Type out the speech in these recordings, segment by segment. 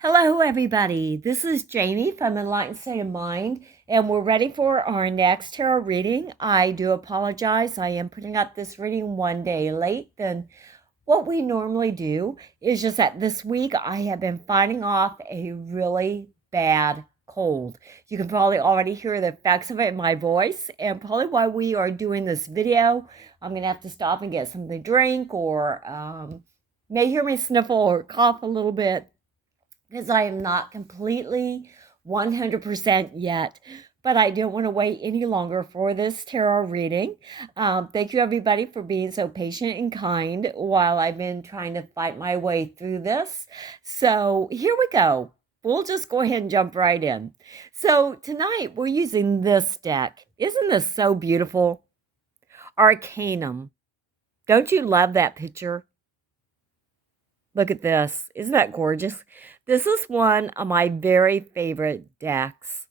Hello, everybody. This is Jamie from Enlightened State of Mind, and we're ready for our next tarot reading. I do apologize. I am putting up this reading one day late than what we normally do. It's just that this week I have been fighting off a really bad cold. You can probably already hear the effects of it in my voice, and probably why we are doing this video. I'm going to have to stop and get something to drink, or may hear me sniffle or cough a little bit because I am not completely 100% yet. But I don't want to wait any longer for this tarot reading. Thank you, everybody, for being so patient and kind while I've been trying to fight my way through this. So here we go. We'll just go ahead and jump right in. So tonight we're using this deck. Isn't this so beautiful? Arcanum. Don't you love that picture? Look at this. Isn't that gorgeous? This is one of my very favorite decks.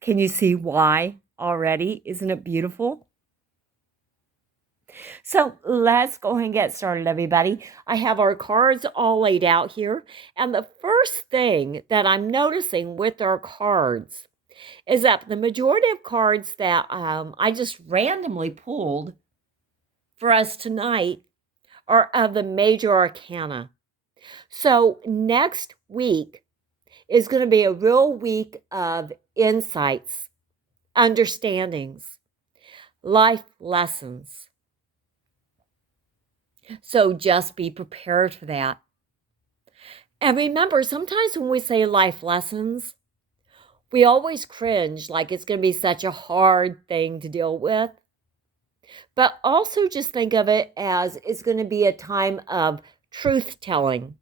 Can you see why already? Isn't it beautiful? So let's go ahead and get started, everybody. I have our cards all laid out here. And the first thing that I'm noticing with our cards is that the majority of cards that I just randomly pulled for us tonight are of the major arcana. So next week is going to be a real week of insights, understandings, life lessons. So just be prepared for that. And remember, sometimes when we say life lessons, we always cringe like it's going to be such a hard thing to deal with. But also just think of it as it's going to be a time of truth telling.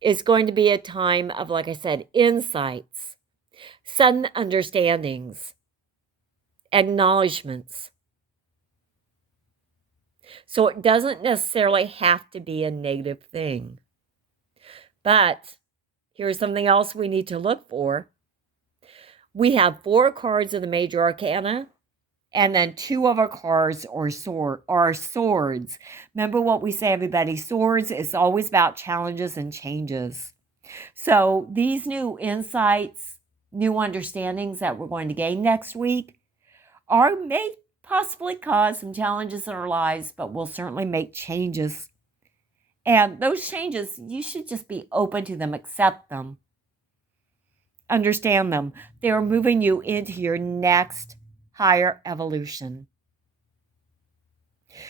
It's going to be a time of, like I said, insights, sudden understandings, acknowledgments. So it doesn't necessarily have to be a negative thing. But here's something else we need to look for. We have 4 cards of the major arcana, and then 2 of our cards are swords. Remember what we say, everybody. Swords is always about challenges and changes. So these new insights, new understandings that we're going to gain next week may possibly cause some challenges in our lives, but will certainly make changes. And those changes, you should just be open to them, accept them, understand them. They are moving you into your next higher evolution.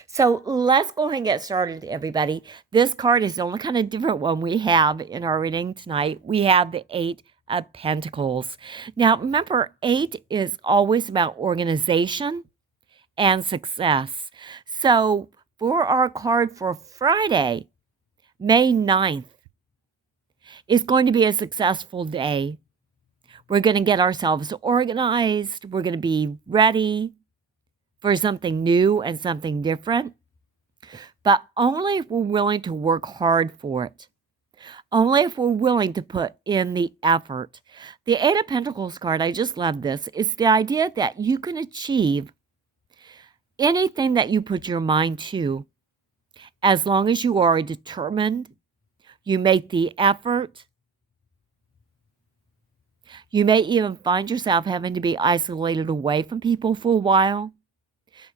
So let's go ahead and get started, everybody. This card is the only kind of different one we have in our reading tonight. We have the 8 of Pentacles. Now, remember, 8 is always about organization and success. So for our card for Friday, May 9th, is going to be a successful day. We're going to get ourselves organized. We're going to be ready for something new and something different, but only if we're willing to work hard for it. Only if we're willing to put in the effort. The 8 of Pentacles card, I just love this. It's the idea that you can achieve anything that you put your mind to, as long as you are determined, you make the effort. You may even find yourself having to be isolated away from people for a while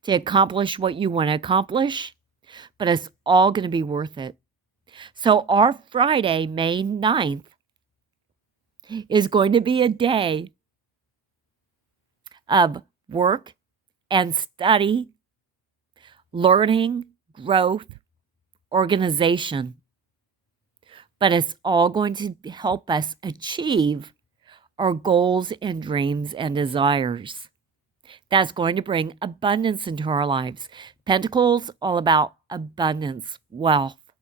to accomplish what you want to accomplish, but it's all going to be worth it. So our Friday, May 9th, is going to be a day of work and study, learning, growth, organization. But it's all going to help us achieve our goals and dreams and desires. That's going to bring abundance into our lives. Pentacles, all about abundance, wealth,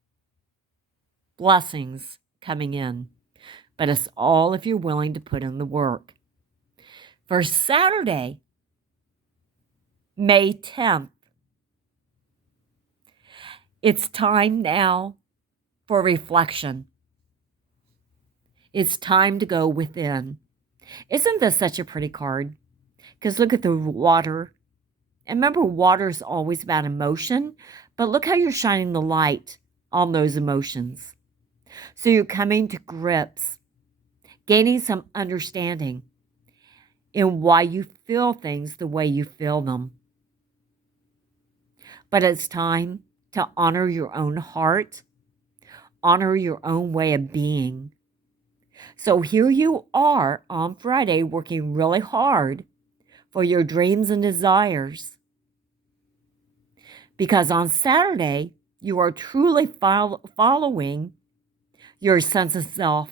blessings coming in. But it's all if you're willing to put in the work. For Saturday, May 10th, it's time now for reflection. It's time to go within. Isn't this such a pretty card? Because look at the water. And remember, water is always about emotion, but look how you're shining the light on those emotions. So you're coming to grips, gaining some understanding in why you feel things the way you feel them. But it's time to honor your own heart, honor your own way of being. So here you are on Friday working really hard for your dreams and desires. Because on Saturday, you are truly following your sense of self,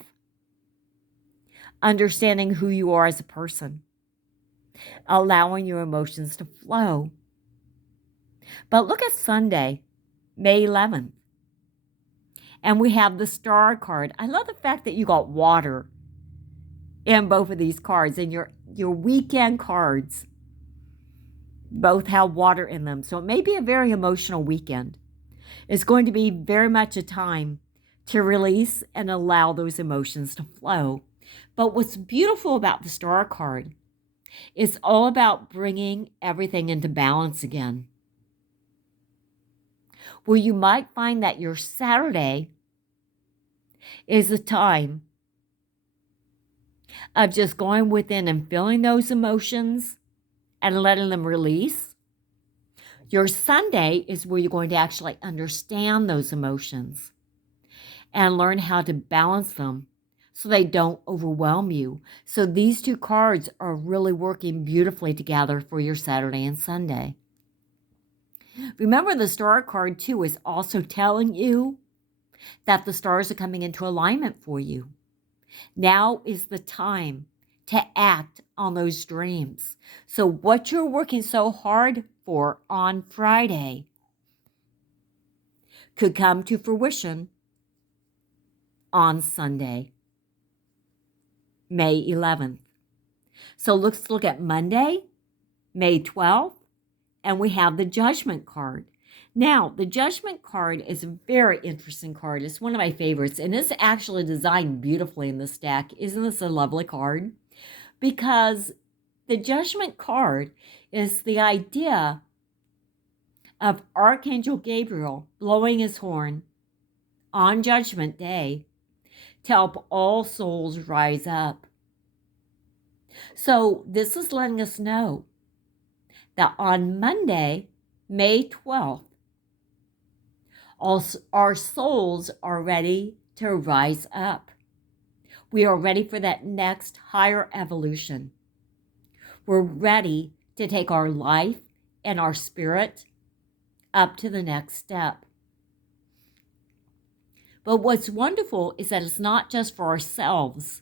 understanding who you are as a person, allowing your emotions to flow. But look at Sunday, May 11th. And we have the star card. I love the fact that you got water in both of these cards, and your weekend cards both have water in them. So it may be a very emotional weekend. It's going to be very much a time to release and allow those emotions to flow. But what's beautiful about the star card is all about bringing everything into balance again. Where you might find that your Saturday is a time of just going within and feeling those emotions and letting them release. Your Sunday is where you're going to actually understand those emotions and learn how to balance them so they don't overwhelm you. So these two cards are really working beautifully together for your Saturday and Sunday. Remember, the star card too is also telling you that the stars are coming into alignment for you. Now is the time to act on those dreams. So what you're working so hard for on Friday could come to fruition on Sunday, May 11th. So let's look at Monday, May 12th, and we have the Judgment card. Now, the Judgment card is a very interesting card. It's one of my favorites, and it's actually designed beautifully in this deck. Isn't this a lovely card? Because the Judgment card is the idea of Archangel Gabriel blowing his horn on Judgment Day to help all souls rise up. So this is letting us know that on Monday, May 12th, our souls are ready to rise up. We are ready for that next higher evolution. We're ready to take our life and our spirit up to the next step. But what's wonderful is that it's not just for ourselves,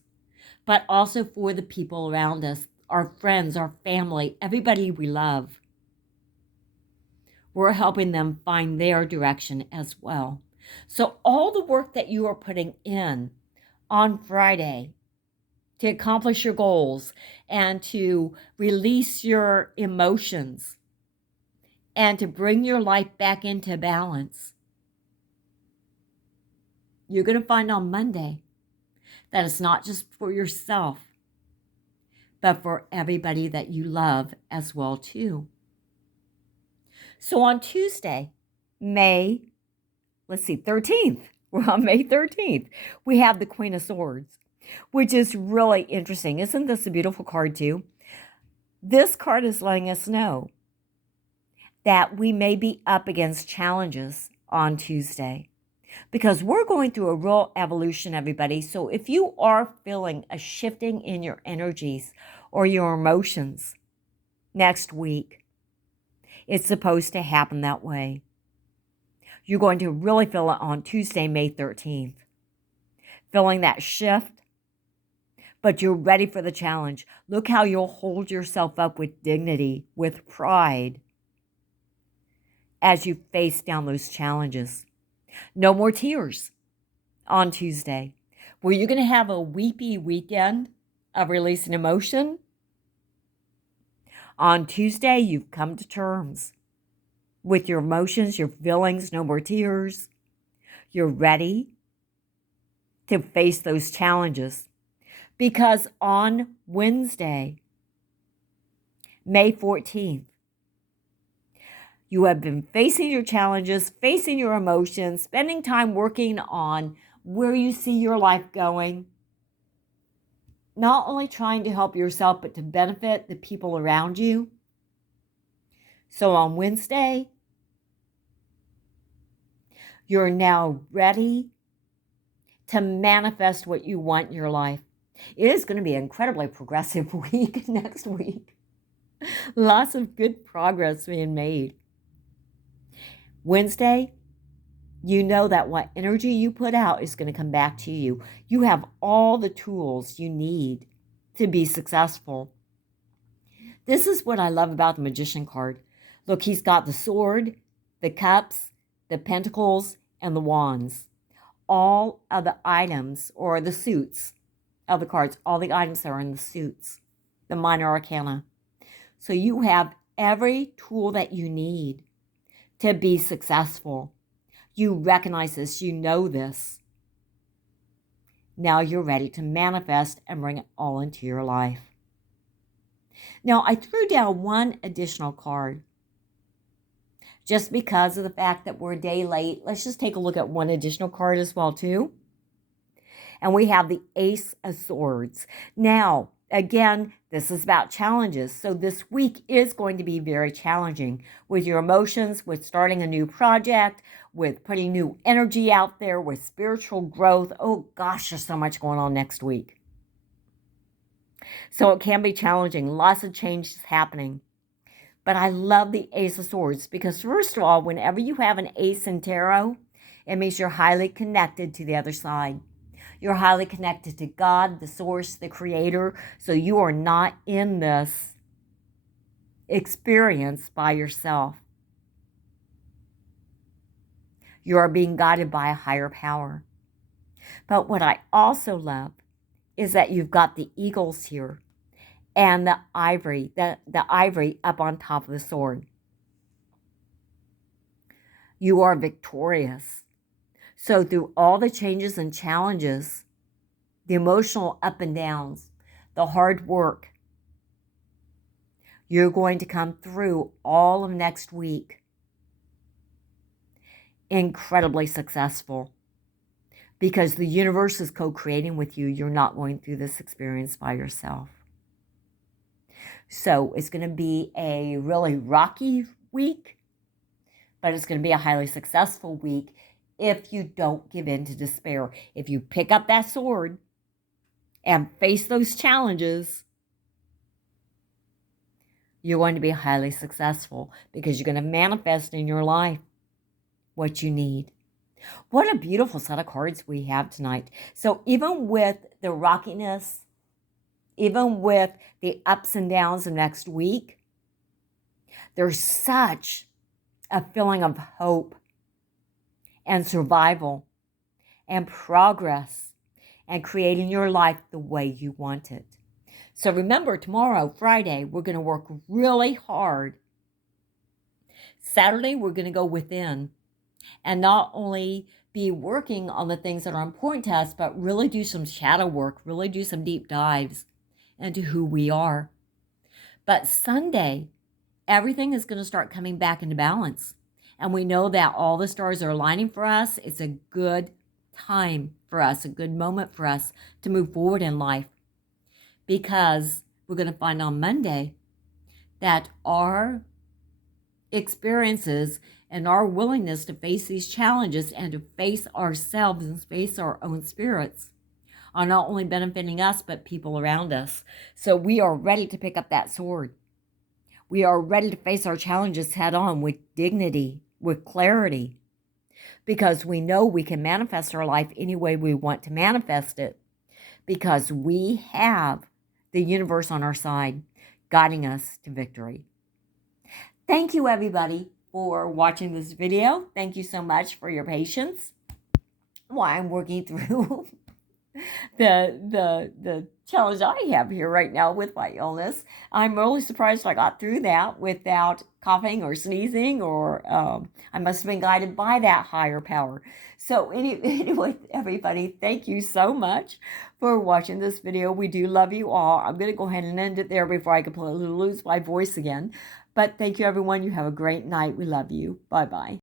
but also for the people around us, our friends, our family, everybody we love. We're helping them find their direction as well. So all the work that you are putting in on Friday to accomplish your goals and to release your emotions and to bring your life back into balance, you're going to find on Monday that it's not just for yourself, but for everybody that you love as well too. So on Tuesday, May 13th, we're on May 13th, we have the Queen of Swords, which is really interesting. Isn't this a beautiful card too? This card is letting us know that we may be up against challenges on Tuesday because we're going through a real evolution, everybody. So if you are feeling a shifting in your energies or your emotions next week, it's supposed to happen that way. You're going to really feel it on Tuesday, May 13th. Feeling that shift, but you're ready for the challenge. Look how you'll hold yourself up with dignity, with pride, as you face down those challenges. No more tears on Tuesday. Were you going to have a weepy weekend of releasing emotion? On Tuesday, you've come to terms with your emotions, your feelings, no more tears. You're ready to face those challenges. Because on Wednesday, May 14th, you have been facing your challenges, facing your emotions, spending time working on where you see your life going, not only trying to help yourself, but to benefit the people around you. So on Wednesday, you're now ready to manifest what you want in your life. It is going to be an incredibly progressive week next week. Lots of good progress being made. Wednesday, you know that what energy you put out is going to come back to you. You have all the tools you need to be successful. This is what I love about the Magician card. Look, he's got the sword, the cups, the pentacles, and the wands. All of the items, or the suits of the cards, all the items that are in the suits, the minor arcana. So you have every tool that you need to be successful. You recognize this, you know this. Now you're ready to manifest and bring it all into your life. Now, I threw down one additional card. Just because of the fact that we're a day late, let's just take a look at one additional card as well, too. And we have the Ace of Swords. Now, again, this is about challenges. So this week is going to be very challenging with your emotions, with starting a new project, with putting new energy out there, with spiritual growth. Oh gosh, there's so much going on next week. So it can be challenging. Lots of changes happening. But I love the Ace of Swords because, first of all, whenever you have an ace in tarot, it means you're highly connected to the other side. You're highly connected to God, the source, the creator. So you are not in this experience by yourself. You are being guided by a higher power. But what I also love is that you've got the eagles here and the ivory, the ivory up on top of the sword. You are victorious. So through all the changes and challenges, the emotional up and downs, the hard work, you're going to come through all of next week incredibly successful because the universe is co-creating with you. You're not going through this experience by yourself. So it's going to be a really rocky week, but it's going to be a highly successful week if you don't give in to despair. If you pick up that sword and face those challenges, you're going to be highly successful because you're going to manifest in your life what you need. What a beautiful set of cards we have tonight. So even with the rockiness, even with the ups and downs of next week, there's such a feeling of hope and survival and progress and creating your life the way you want it. So remember, tomorrow, Friday, we're going to work really hard. Saturday, we're going to go within and not only be working on the things that are important to us, but really do some shadow work, really do some deep dives into who we are. But Sunday, everything is going to start coming back into balance. And we know that all the stars are aligning for us. It's a good time for us, a good moment for us to move forward in life. Because we're going to find on Monday that our experiences and our willingness to face these challenges and to face ourselves and face our own spirits are not only benefiting us, but people around us. So we are ready to pick up that sword. We are ready to face our challenges head on with dignity, with clarity, because we know we can manifest our life any way we want to manifest it, because we have the universe on our side, guiding us to victory. Thank you, everybody, for watching this video. Thank you so much for your patience while I'm working through the challenge I have here right now with my illness. I'm really surprised I got through that without coughing or sneezing, or I must have been guided by that higher power. So anyway, everybody, thank you so much for watching this video. We do love you all. I'm going to go ahead and end it there before I completely lose my voice again. But thank you, everyone. You have a great night. We love you. Bye-bye.